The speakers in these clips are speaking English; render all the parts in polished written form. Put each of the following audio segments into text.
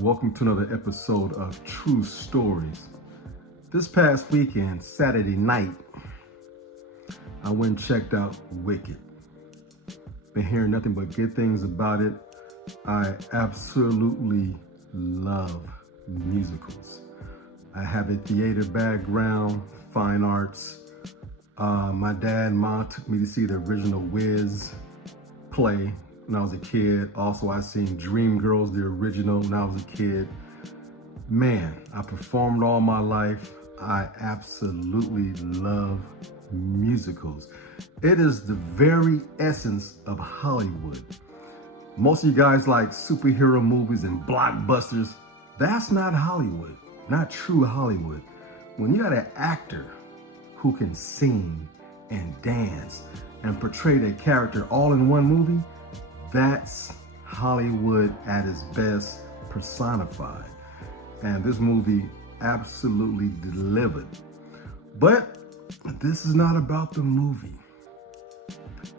welcome to another episode of True Stories. This past weekend, Saturday night, I went and checked out Wicked. Been hearing nothing but good things about it. I absolutely love musicals. I have a theater background, fine arts. My dad and mom took me to see the original Wiz play when I was a kid. Also, I seen Dreamgirls, the original, when I was a kid. Man, I performed all my life. I absolutely love musicals. It is the very essence of Hollywood. Most of you guys like superhero movies and blockbusters. That's not Hollywood, not true Hollywood. When you got an actor who can sing and dance and portray their character all in one movie, that's Hollywood at its best personified. And this movie absolutely delivered. But this is not about the movie.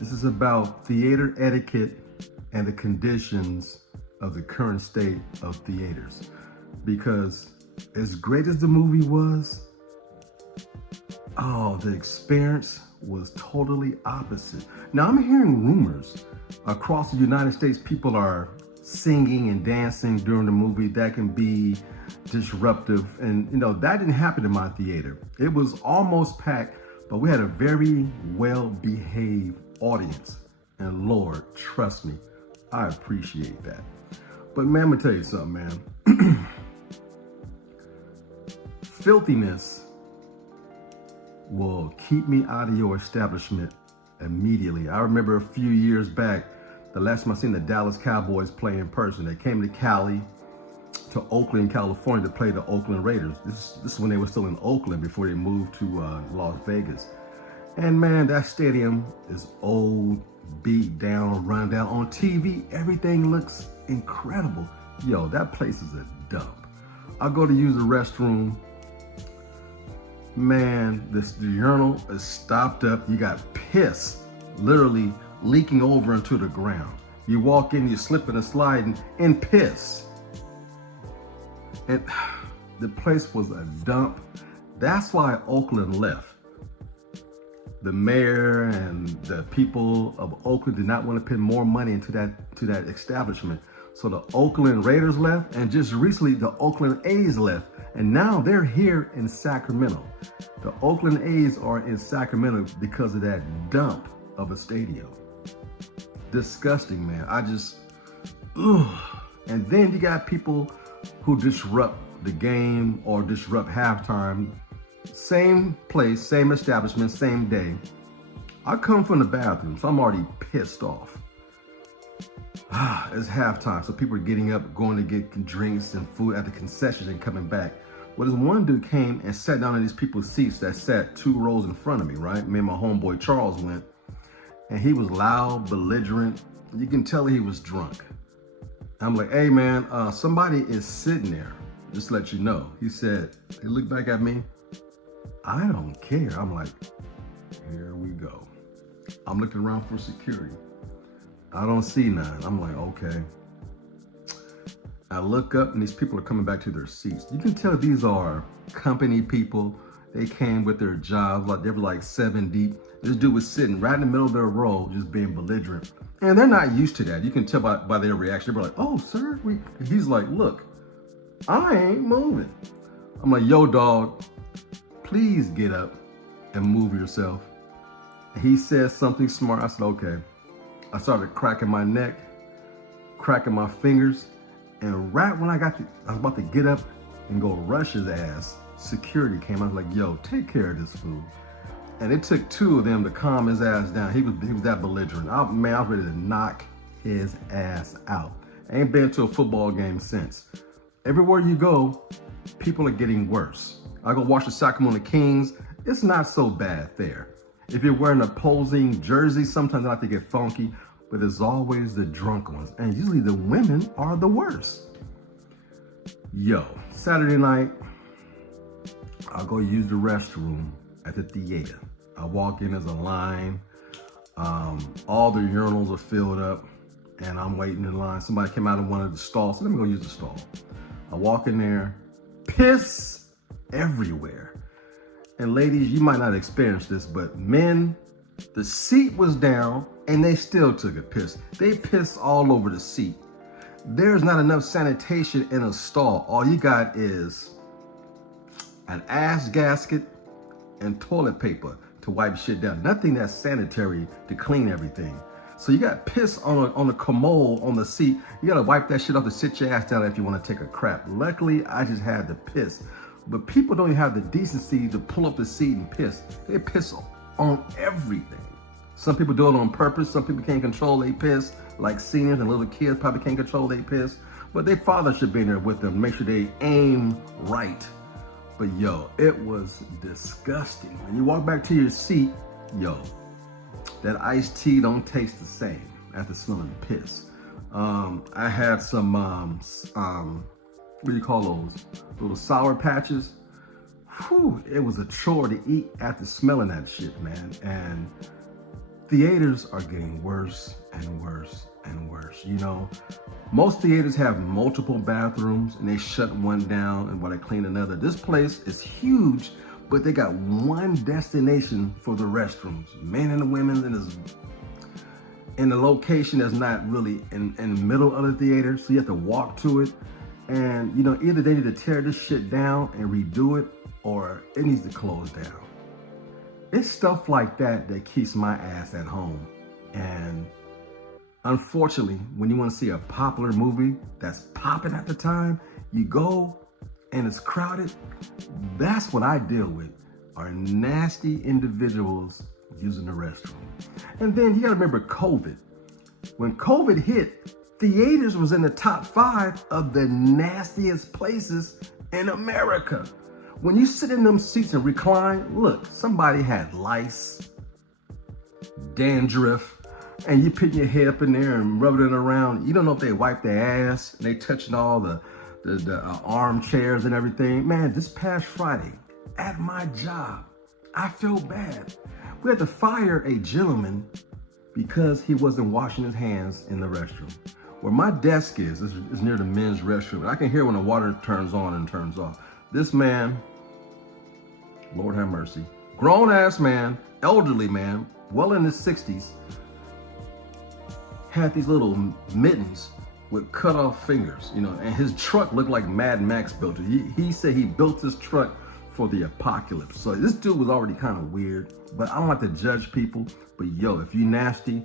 This is about theater etiquette and the conditions of the current state of theaters. Because as great as the movie was, the experience was totally opposite. Now I'm hearing rumors across the United States, people are singing and dancing during the movie that can be disruptive. And that didn't happen in my theater. It was almost packed, but we had a very well-behaved audience. And Lord, trust me, I appreciate that. But man, I'm gonna tell you something, man. Filthiness will keep me out of your establishment immediately. I remember a few years back, the last time I seen the Dallas Cowboys play in person. They came to Cali, to Oakland, California, to play the Oakland Raiders. This is when they were still in Oakland before they moved to Las Vegas. And man, that stadium is old, beat down, run down. On TV, everything looks incredible. Yo, that place is a dump. I go to use the restroom. Man, the urinal is stopped up. You got piss literally leaking over into the ground. You walk in, you slip and slide in piss. And the place was a dump. That's why Oakland left. The mayor and the people of Oakland did not want to put more money into that establishment. So the Oakland Raiders left, and just recently the Oakland A's left. And now they're here in Sacramento. The Oakland A's are in Sacramento because of that dump of a stadium. Disgusting, man. And then you got people who disrupt the game or disrupt halftime. Same place, same establishment, same day. I come from the bathroom, so I'm already pissed off. It's halftime, so people are getting up, going to get drinks and food at the concessions and coming back. Well, this one dude came and sat down in these people's seats that sat 2 rows in front of me, right? Me and my homeboy Charles went, and he was loud, belligerent. You can tell he was drunk. I'm like, hey man, somebody is sitting there, just to let you know. He said, he looked back at me, I don't care. I'm like, here we go. I'm looking around for security. I don't see none. I'm like, okay. I look up and these people are coming back to their seats. You can tell these are company people. They came with their jobs, like they were like 7 deep. This dude was sitting right in the middle of their row, just being belligerent. And they're not used to that. You can tell by their reaction. They're like, oh, sir. He's like, look, I ain't moving. I'm like, yo, dog, please get up and move yourself. And he said something smart. I said, okay. I started cracking my neck, cracking my fingers. And right when I was about to get up and go rush his ass, security came. I was like, yo, take care of this fool. And it took 2 of them to calm his ass down. He was that belligerent. I was ready to knock his ass out. I ain't been to a football game since. Everywhere you go, people are getting worse. I go watch the Sacramento Kings. It's not so bad there. If you're wearing opposing jerseys, sometimes I like to get funky, but there's always the drunk ones. And usually the women are the worst. Yo, Saturday night, I'll go use the restroom at the theater. I walk in, there's a line. All the urinals are filled up and I'm waiting in line. Somebody came out of one of the stalls, so let me go use the stall. I walk in there, piss everywhere. And ladies, you might not experience this, but men, the seat was down and they still took a piss. They pissed all over the seat. There's not enough sanitation in a stall. All you got is an ass gasket and toilet paper to wipe shit down. Nothing that's sanitary to clean everything. So you got piss on a commode on the seat. You gotta wipe that shit off to sit your ass down if you wanna take a crap. Luckily, I just had to piss. But people don't even have the decency to pull up the seat and piss. They piss on everything. Some people do it on purpose. Some people can't control they piss. Like seniors and little kids probably can't control they piss. But their father should be in there with them, make sure they aim right. But yo, it was disgusting. When you walk back to your seat, yo, that iced tea don't taste the same after smelling piss. I had some, what do you call those? Little sour patches. Whew, it was a chore to eat after smelling that shit, man. And theaters are getting worse and worse and worse. You know, most theaters have multiple bathrooms and they shut one down and while they clean another. This place is huge, but they got one destination for the restrooms. Men and women, and is in a location that's not really in the middle of the theater, so you have to walk to it. And you know, either they need to tear this shit down and redo it, or it needs to close down. It's stuff like that that keeps my ass at home. And unfortunately, when you want to see a popular movie that's popping at the time, you go and it's crowded. That's what I deal with, are nasty individuals using the restroom. And then you gotta remember COVID. When COVID hit, theaters was in the top 5 of the nastiest places in America. When you sit in them seats and recline, look, somebody had lice, dandruff, and you putting your head up in there and rubbing it around. You don't know if they wipe their ass and they touching all the armchairs and everything. Man, this past Friday at my job, I feel bad. We had to fire a gentleman because he wasn't washing his hands in the restroom. Where my desk is near the men's restroom. I can hear when the water turns on and turns off. This man, Lord have mercy, grown ass man, elderly man, well in his 60s, had these little mittens with cut off fingers, you know, and his truck looked like Mad Max built it. He said he built this truck for the apocalypse. So this dude was already kind of weird, but I don't like to judge people. But yo, if you nasty,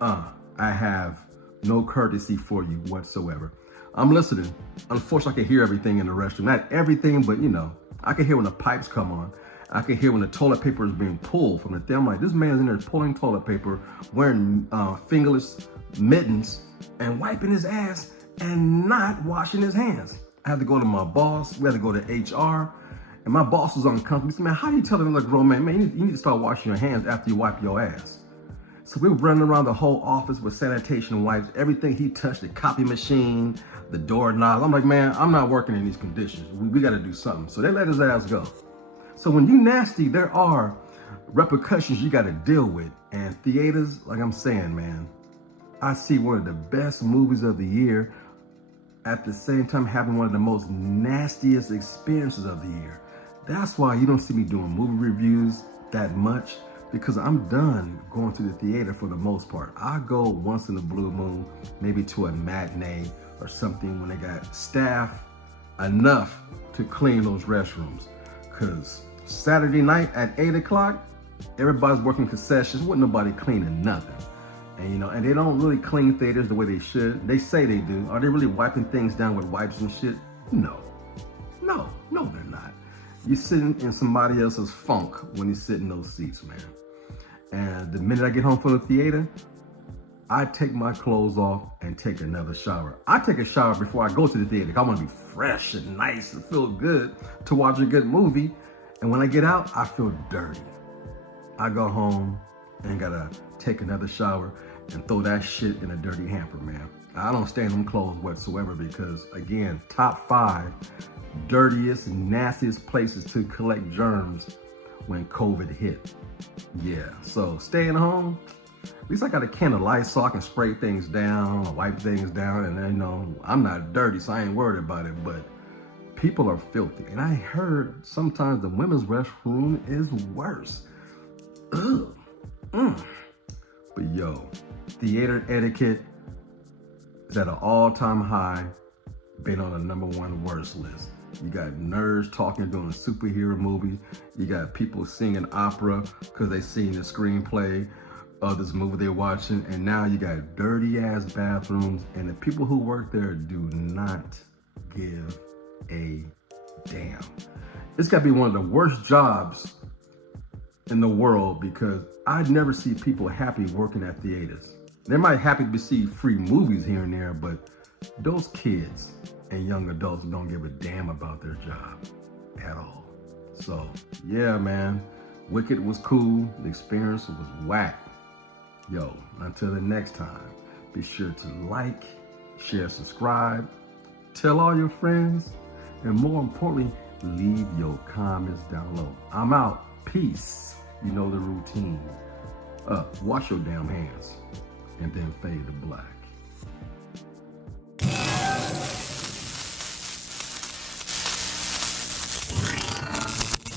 I have no courtesy for you whatsoever. I'm listening. Unfortunately, I can hear everything in the restroom. Not everything, but you know, I can hear when the pipes come on. I can hear when the toilet paper is being pulled from the thing. I'm like, this man's in there pulling toilet paper, wearing fingerless mittens, and wiping his ass and not washing his hands. I had to go to my boss. We had to go to HR. And my boss was uncomfortable. He said, man, how do you tell another grown man, you need to start washing your hands after you wipe your ass? So we were running around the whole office with sanitation wipes, everything he touched, the copy machine, the doorknobs. I'm like, man, I'm not working in these conditions. We got to do something. So they let his ass go. So when you nasty, there are repercussions you got to deal with. And theaters, like I'm saying, man, I see one of the best movies of the year at the same time having one of the most nastiest experiences of the year. That's why you don't see me doing movie reviews that much, because I'm done going to the theater for the most part. I go once in a blue moon, maybe to a matinee or something when they got staff enough to clean those restrooms. Because Saturday night at 8 o'clock, everybody's working concessions, wasn't nobody cleaning nothing. And you know, and they don't really clean theaters the way they should. They say they do. Are they really wiping things down with wipes and shit? No, they're not. You're sitting in somebody else's funk when you sit in those seats, man. And the minute I get home from the theater, I take my clothes off and take another shower. I take a shower before I go to the theater. I want to be fresh and nice and feel good to watch a good movie. And when I get out, I feel dirty. I go home and gotta take another shower and throw that shit in a dirty hamper, man. I don't stay in them clothes whatsoever because, again, top 5 dirtiest, nastiest places to collect germs when COVID hit. Yeah, so staying home, At least I got a can of Lysol, I can spray things down, wipe things down, and then, you know, I'm not dirty, so I ain't worried about it, but people are filthy. And I heard sometimes the women's restroom is worse. Ugh. But yo, theater etiquette is at an all-time high, been on the #1 worst list. You got nerds talking during a superhero movie. You got people singing opera because they seen the screenplay of this movie they're watching. And now you got dirty ass bathrooms, and the people who work there do not give a damn. It's gotta be one of the worst jobs in the world, because I'd never see people happy working at theaters. They might happy to see free movies here and there, but those kids and young adults don't give a damn about their job at all. So yeah, man, Wicked was cool. The experience was whack. Yo, until the next time, be sure to like, share, subscribe, tell all your friends, and more importantly, leave your comments down below. I'm out. Peace. You know the routine. Wash your damn hands and then fade to black.